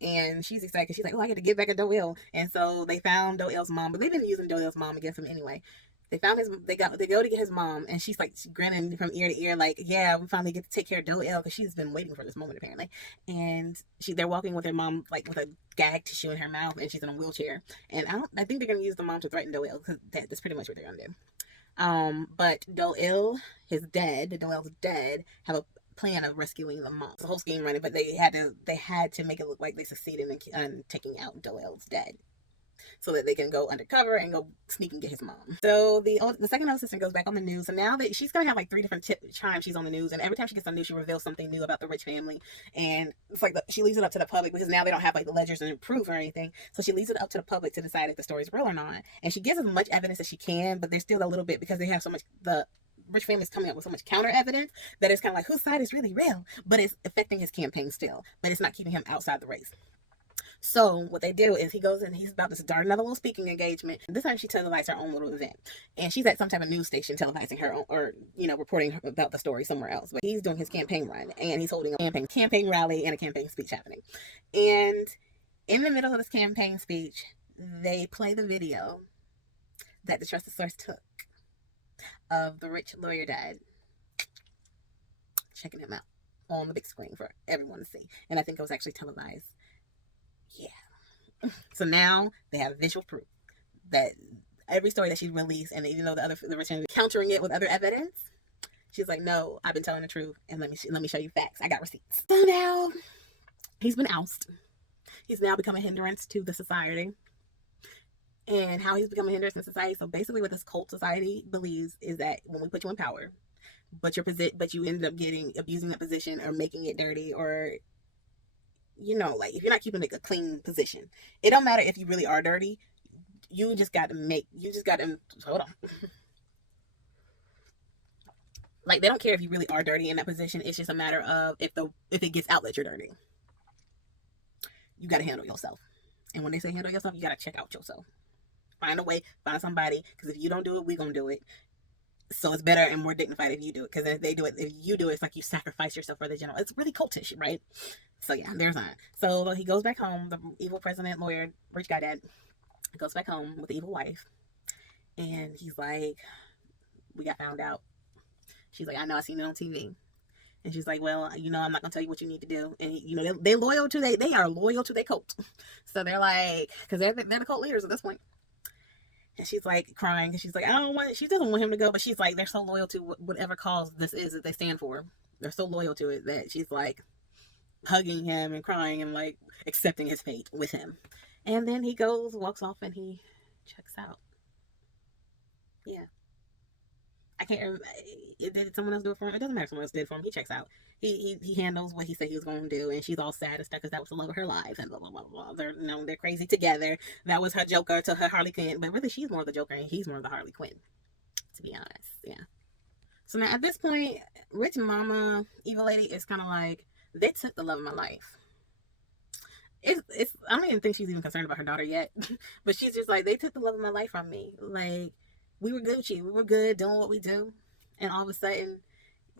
And she's excited because she's like, oh, I get to get back at Doyle. And so they found Doyle's mom, but they've been using Doyle's mom against him anyway. They found they go to get his mom, and she's like grinning from ear to ear, like, yeah, we finally get to take care of Doyle, because she's been waiting for this moment apparently. And they're walking with their mom like with a gag tissue in her mouth, and she's in a wheelchair. And I think they're gonna use the mom to threaten Doyle, because that's pretty much what they're gonna do. But Doyle is dead. Doyle's dead. Have a plan of rescuing the mom. It's a whole scheme running, but they had to make it look like they succeeded in taking out Doyle's dead, so that they can go undercover and go sneak and get his mom. So the second older sister goes back on the news. So now that she's gonna have like 3 different times she's on the news, and every time she gets on the news, she reveals something new about the rich family. And it's like she leaves it up to the public, because now they don't have like the ledgers and proof or anything. So she leaves it up to the public to decide if the story's real or not. And she gives as much evidence as she can, but there's still a little bit, because they have so much, the rich family's coming up with so much counter evidence, that it's kind of like, whose side is really real? But it's affecting his campaign still, but it's not keeping him outside the race. So what they do is he goes and he's about to start another little speaking engagement. This time she televised her own little event, and she's at some type of news station televising her own, or reporting about the story somewhere else. But he's doing his campaign run, and he's holding a campaign rally and a campaign speech happening. And in the middle of this campaign speech, they play the video that the trusted source took of the rich lawyer dad checking him out on the big screen for everyone to see. And I think it was actually televised. Yeah. So now they have visual proof that every story that she released, and even though the rich family countering it with other evidence, she's like, no, I've been telling the truth, and let me show you facts. I got receipts. So now he's been ousted. He's now become a hindrance to the society. And how he's become a hindrance in society. So basically what this cult society believes is that when we put you in power, but you end up abusing that position, or making it dirty, or like if you're not keeping like a clean position, it don't matter if you really are dirty. You just got to hold on. Like, they don't care if you really are dirty in that position. It's just a matter of if it gets out that you're dirty. You got to handle yourself. And when they say handle yourself, you got to check out yourself. Find a way, find somebody, because if you don't do it, we're going to do it. So it's better and more dignified if you do it, because if you do it, it's like you sacrifice yourself for the general. It's really cultish, right? So yeah, there's that. So he goes back home, the evil president, lawyer, rich guy dad, goes back home with the evil wife, and he's like, we got found out. She's like, I know, I seen it on TV. And she's like, well, I'm not gonna tell you what you need to do. And they are loyal to their cult. So they're like, because they're the cult leaders at this point. And she's like crying, and she's like, she doesn't want him to go, but she's like, they're so loyal to whatever cause this is that they stand for. They're so loyal to it that she's like hugging him and crying and like accepting his fate with him. And then he walks off, and he checks out. Yeah. I can't remember. Did someone else do it for him? It doesn't matter if someone else did it for him. He checks out. He handles what he said he was going to do, and she's all sad and stuff because that was the love of her life, and blah blah blah blah. They're crazy together. That was her Joker to her Harley Quinn, but really she's more the Joker and he's more the Harley Quinn, to be honest. Yeah. So now at this point, rich mama evil lady is kind of like, they took the love of my life. It's I don't even think she's even concerned about her daughter yet, but she's just like, they took the love of my life from me. Like, we were Gucci, we were good doing what we do, and all of a sudden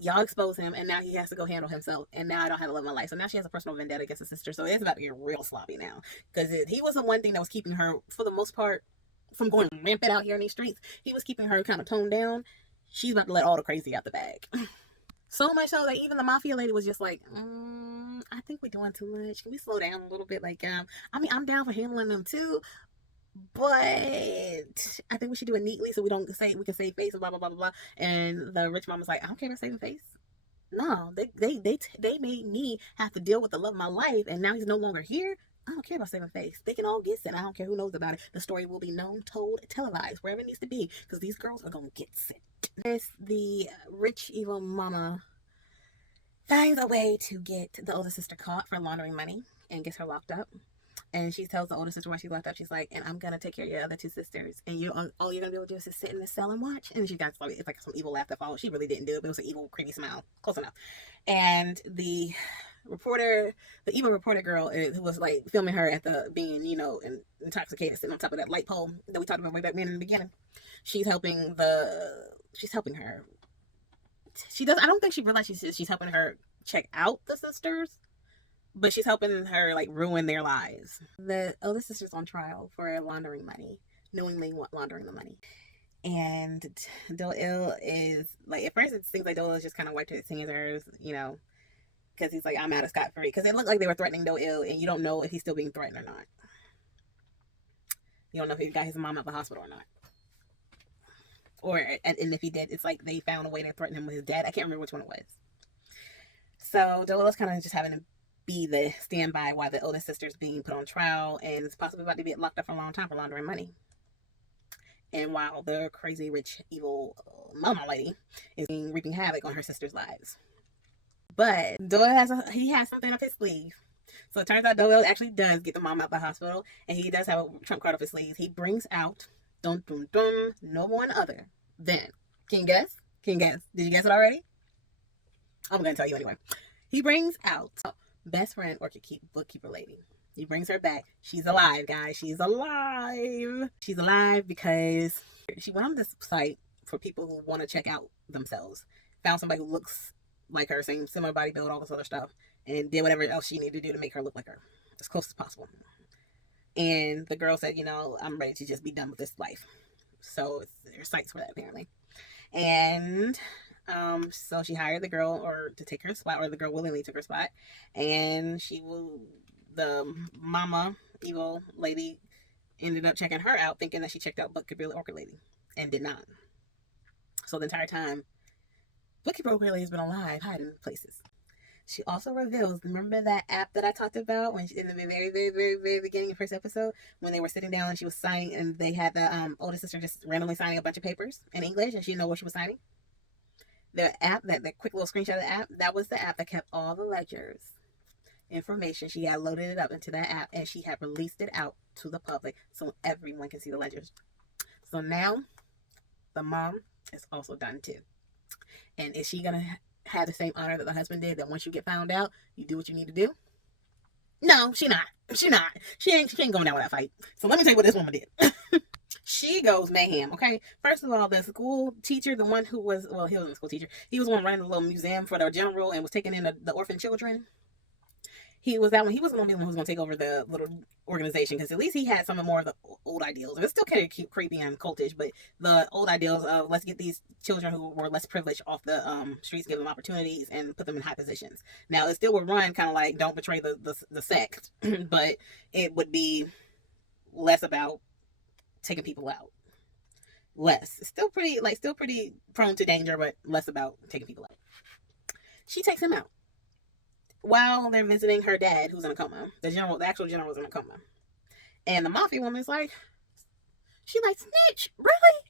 y'all expose him, and now he has to go handle himself, and now I don't have to live my life. So now she has a personal vendetta against his sister. So it's about to get real sloppy now, because he was the one thing that was keeping her, for the most part, from going rampant out here in these streets. He was keeping her kind of toned down. She's about to let all the crazy out the bag. So much so that even the mafia lady was just like, I think we're doing too much. Can we slow down a little bit? Like, I'm down for handling them too, but I think we should do it neatly so we can save face and blah blah blah blah blah. And the rich mom was like, I don't care about saving face. No, they made me have to deal with the love of my life, and now he's no longer here. I don't care about saving face. They can all get sent. I don't care who knows about it. The story will be known, told, televised, wherever it needs to be, because these girls are gonna get sent. The rich evil mama finds a way to get the older sister caught for laundering money and gets her locked up. And she tells the older sister why she left out. She's like, and I'm going to take care of your other two sisters. And all you're going to be able to do is just sit in the cell and watch. And she got, it's like some evil laugh that followed. She really didn't do it, but it was an evil, creepy smile. Close enough. And the evil reporter girl who was like filming her at the being, intoxicated, sitting on top of that light pole that we talked about way back then in the beginning. She's helping her. I don't think she realized she's helping her check out the sisters, but she's helping her like ruin their lives. The older sister's on trial for laundering money, knowingly laundering the money. And Doyle is like, at first it seems like Doyle is just kind of wiped his hands, because he's like, I'm out of scot-free. Because it looked like they were threatening Doyle, and you don't know if he's still being threatened or not. You don't know if he got his mom out of the hospital or not. And if he did, it's like they found a way to threaten him with his dad. I can't remember which one it was. So Doyle's kind of just having to be the standby while the oldest sister's being put on trial and is possibly about to get locked up for a long time for laundering money. And while the crazy, rich, evil mama lady is reaping havoc on her sister's lives. But Doyle has something up his sleeve. So it turns out Doyle actually does get the mom out of the hospital, and he does have a trump card up his sleeve. He brings out, no one other than, can you guess? Did you guess it already? I'm going to tell you anyway. He brings out best friend bookkeeper lady. He brings her back. She's alive, guys. She's alive. She's alive because she went on this site for people who want to check out themselves. Found somebody who looks like her, same similar body build, all this other stuff, and did whatever else she needed to do to make her look like her, as close as possible. And the girl said, I'm ready to just be done with this life. So there's sites for that apparently. And so she hired the girl to take her spot, or the girl willingly took her spot, and the mama evil lady ended up checking her out, thinking that she checked out bookkeeper orchid lady, and did not. So the entire time, bookkeeper orchid lady has been alive, hiding places. She also reveals, remember that app that I talked about in the very, very, very, very beginning of the first episode, when they were sitting down and she was signing, and they had the oldest sister just randomly signing a bunch of papers in English, and she didn't know what she was signing? The app, that quick little screenshot of the app, that was the app that kept all the ledgers information. She had loaded it up into that app, and she had released it out to the public so everyone can see the ledgers. So now the mom is also done too. And is she gonna have the same honor that the husband did, that once you get found out, you do what you need to do? No, she not. She ain't going down with that fight. So let me tell you what this woman did. She goes mayhem, okay? First of all, the school teacher, the one who was, he wasn't a school teacher. He was the one running the little museum for the general and was taking in the orphan children. He was that one. He wasn't going to be the one who was going to take over the little organization, because at least he had some of more of the old ideals. And it's still kind of creepy and cultish, but the old ideals of let's get these children who were less privileged off the streets, give them opportunities, and put them in high positions. Now, it still would run kind of like don't betray the sect, but it would be less about taking people out. Less. Still pretty prone to danger, but less about taking people out. She takes him out while they're visiting her dad, who's in a coma. The actual general was in a coma. And the mafia woman's like, she like, snitch, really?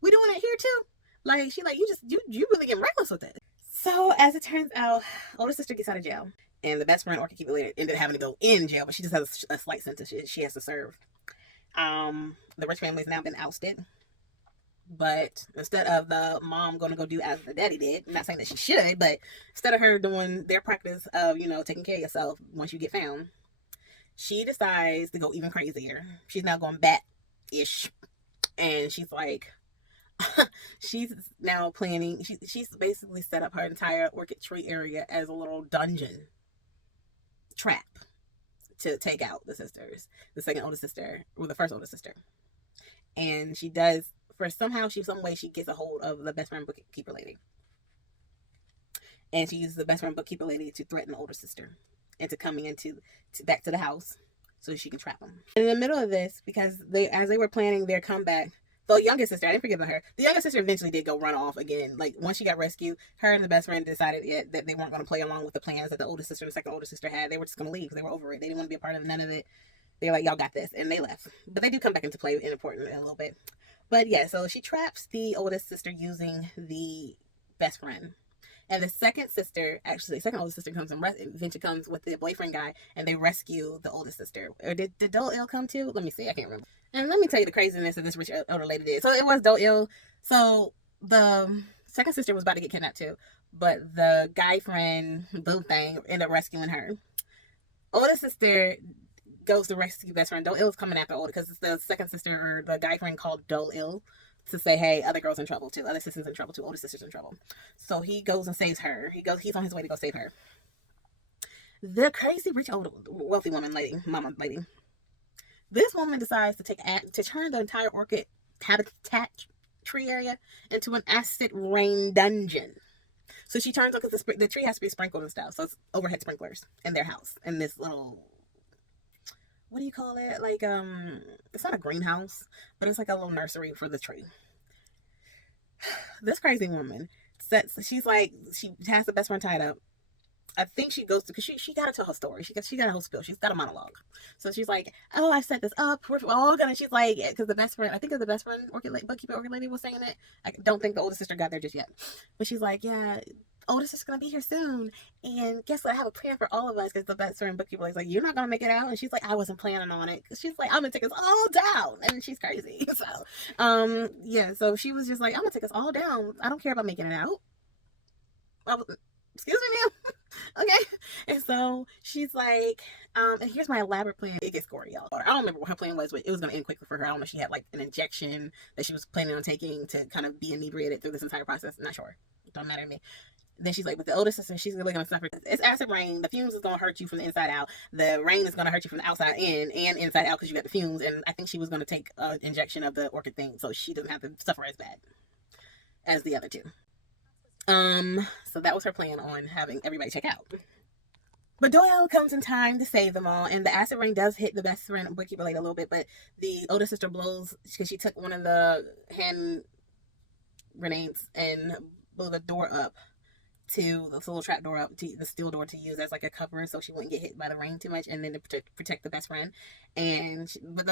We doing it here too? Like, she like, you really getting reckless with it. So as it turns out, older sister gets out of jail, and the best friend orchid keeper later ended up having to go in jail, but she just has a slight sentence she has to serve. The rich family's now been ousted. But instead of the mom going to go do as the daddy did, I'm not saying that she should, but instead of her doing their practice of, taking care of yourself once you get found, she decides to go even crazier. She's now going bat-ish. And she's like, she's now planning, she's basically set up her entire orchid tree area as a little dungeon trap to take out the sisters, the second oldest sister, or the first oldest sister. And she does, some way she gets a hold of the best friend bookkeeper lady. And she uses the best friend bookkeeper lady to threaten the older sister into coming back to the house so she can trap them. And in the middle of this, because as they were planning their comeback, the youngest sister, I didn't forget about her. The youngest sister eventually did go run off again. Like, once she got rescued, her and the best friend decided that they weren't going to play along with the plans that the oldest sister and the second oldest sister had. They were just going to leave because they were over it. They didn't want to be a part of none of it. They were like, y'all got this. And they left. But they do come back into play in a little bit. But yeah, so she traps the oldest sister using the best friend. And the second sister, actually, the second oldest sister comes and eventually comes with the boyfriend guy, and they rescue the oldest sister. Or did Doyle come too? Let me see. I can't remember. And let me tell you the craziness that this rich older lady did. So it was Doyle. So the second sister was about to get kidnapped too, but the guy friend, boo thing, ended up rescuing her. Oldest sister goes to rescue best friend. Dole's coming after older because it's the second sister or the guy friend called Dole to say, hey, other girl's in trouble too. Other sister's in trouble too. Older sister's in trouble. So he goes and saves her. He's on his way to go save her. The crazy rich old wealthy woman lady, mama lady. This woman decides to turn the entire orchid habitat tree area into an acid rain dungeon. So she turns it because the tree has to be sprinkled and stuff. So it's overhead sprinklers in their house in this little, what do you call it? Like, it's not a greenhouse, but it's like a little nursery for the tree. This crazy woman she has the best friend tied up. I think she goes to, because she got to tell her story. She got a whole spiel. She's got a monologue. So she's like, oh, I set this up. We're all gonna, she's like, because the best friend, I think it's the best friend, bookkeeper orchid lady was saying it. I don't think the older sister got there just yet. But she's like, yeah, older sister's gonna be here soon. And guess what? I have a plan for all of us. Because the best friend bookkeeper is like, you're not gonna make it out. And she's like, I wasn't planning on it. She's like, I'm gonna take us all down. And she's crazy. So, yeah. So she was just like, I'm gonna take us all down. I don't care about making it out. Excuse me, ma'am. Okay. And so she's like, and here's my elaborate plan. It gets gory, y'all. I don't remember what her plan was, but it was going to end quickly for her. I don't know if she had like an injection that she was planning on taking to kind of be inebriated through this entire process. I'm not sure. Don't matter to me. Then she's like, with the oldest sister, she's really going to suffer. It's acid rain. The fumes is going to hurt you from the inside out. The rain is going to hurt you from the outside in and inside out because you got the fumes. And I think she was going to take an injection of the orchid thing so she doesn't have to suffer as bad as the other two. So that was her plan on having everybody check out. But Doyle comes in time to save them all, and the acid rain does hit the best friend bookkeeper lady a little bit, but the older sister blows, because she took one of the hand grenades and blew the door up to the little trap door up to the steel door to use as like a cover so she wouldn't get hit by the rain too much, and then to protect the best friend. And but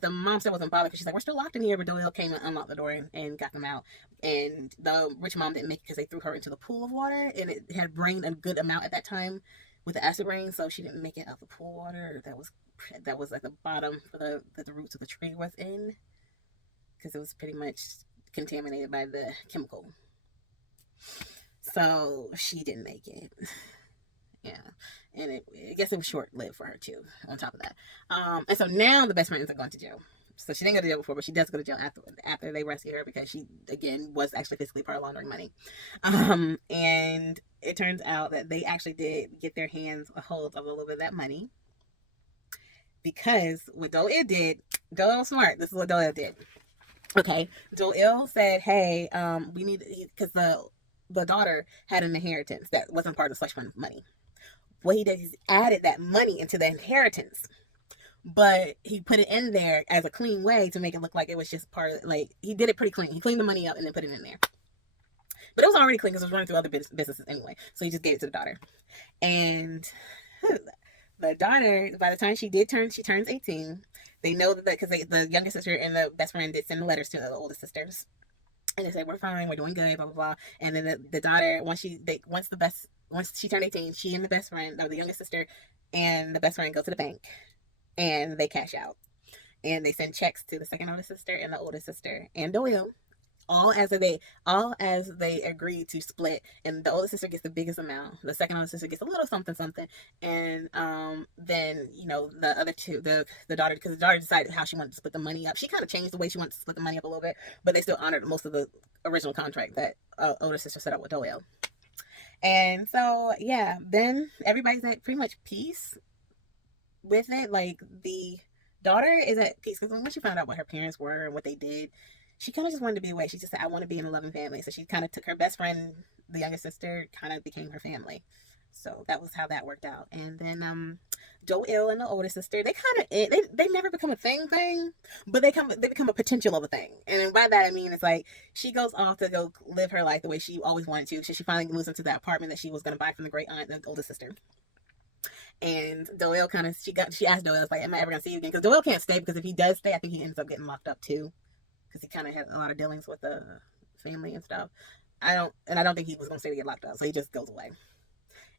the mom still wasn't bothered because she's like, we're still locked in here. But Doyle came and unlocked the door and got them out. And the rich mom didn't make it because they threw her into the pool of water, and it had rained a good amount at that time with the acid rain, so she didn't make it out the pool water that was at the bottom for the roots of the tree was in, because it was pretty much contaminated by the chemical. So she didn't make it. Yeah. And I guess it was short-lived for her too, on top of that. And so now the best friend is going to jail. So she didn't go to jail before, but she does go to jail after they rescue her, because she, again, was actually physically part of laundering money. And it turns out that they actually did get their hands a hold of a little bit of that money. Because what Doyle did, Doyle smart. This is what Doyle did. Okay. Doyle said, hey, we need, because the daughter had an inheritance that wasn't part of the slush fund money. What he did is added that money into the inheritance, but he put it in there as a clean way to make it look like it was just part of, like, he did it pretty clean. He cleaned the money up and then put it in there. But it was already clean because it was running through other businesses anyway. So he just gave it to the daughter. And the daughter, by the time she turns 18, they know that because the younger sister and the best friend did send letters to the oldest sisters. And they say, we're fine, we're doing good, blah, blah, blah. And then the daughter, once she turned 18, she and the best friend, or the youngest sister, and the best friend go to the bank. And they cash out. And they send checks to the second oldest sister and the oldest sister and Doyle. All as they agree to split. And the oldest sister gets the biggest amount. The second oldest sister gets a little something. And then, the other two, the daughter, because the daughter decided how she wanted to split the money up. She kind of changed the way she wanted to split the money up a little bit, but they still honored most of the original contract that older sister set up with Doyle. And so, yeah, then everybody's at pretty much peace with it. Like, the daughter is at peace because when she found out what her parents were and what they did, she kind of just wanted to be away. She just said, I want to be in a loving family. So she kind of took her best friend, the youngest sister, kind of became her family. So that was how that worked out. And then Doyle and the older sister, they never become a thing, but they become a potential of a thing. And by that I mean, it's like she goes off to go live her life the way she always wanted to. So she finally moves into that apartment that she was going to buy from the great aunt, the older sister. And Doyle she asked Doyle, like, am I ever going to see you again? Because Doyle can't stay, because if he does stay, I think he ends up getting locked up too. Because he kind of had a lot of dealings with the family and stuff. I don't think he was gonna stay to get locked up, so he just goes away.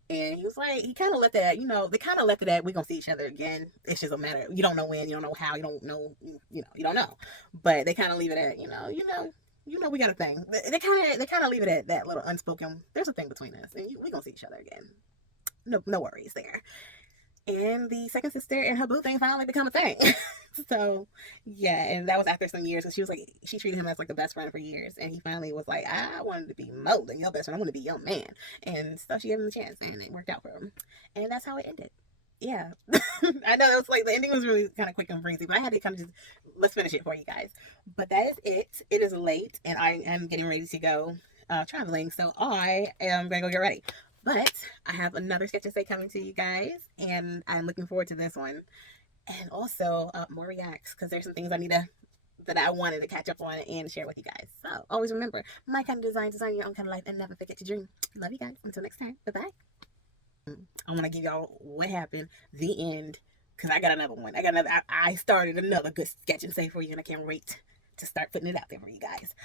And he was like, he kind of left it at, they kind of left it at, we're going to see each other again. It's just a matter, you don't know when, you don't know how, you don't know, you don't know. But they kind of leave it at, we got a thing. They kind of leave it at that little unspoken, there's a thing between us, and we're going to see each other again. No worries there. And the second sister and her boo thing finally become a thing. So yeah, and that was after some years, because she treated him as like the best friend for years, and he finally was like, I wanted to be more than your best friend, I want to be your man. And so she gave him a chance, and it worked out for him, and that's how it ended. Yeah. I know it was like the ending was really kind of quick and breezy, but I had to kind of just let's finish it for you guys. But that is it is late, and I am getting ready to go traveling, so I am gonna go get ready. But I have another sketch essay coming to you guys, and I'm looking forward to this one. And also more reacts, because there's some things that I wanted to catch up on and share with you guys. So always remember, my kind of design your own kind of life, and never forget to dream. Love you guys. Until next time. Bye-bye. I want to give y'all what happened, the end, because I got another one. I started another good sketch and say for you, and I can't wait to start putting it out there for you guys.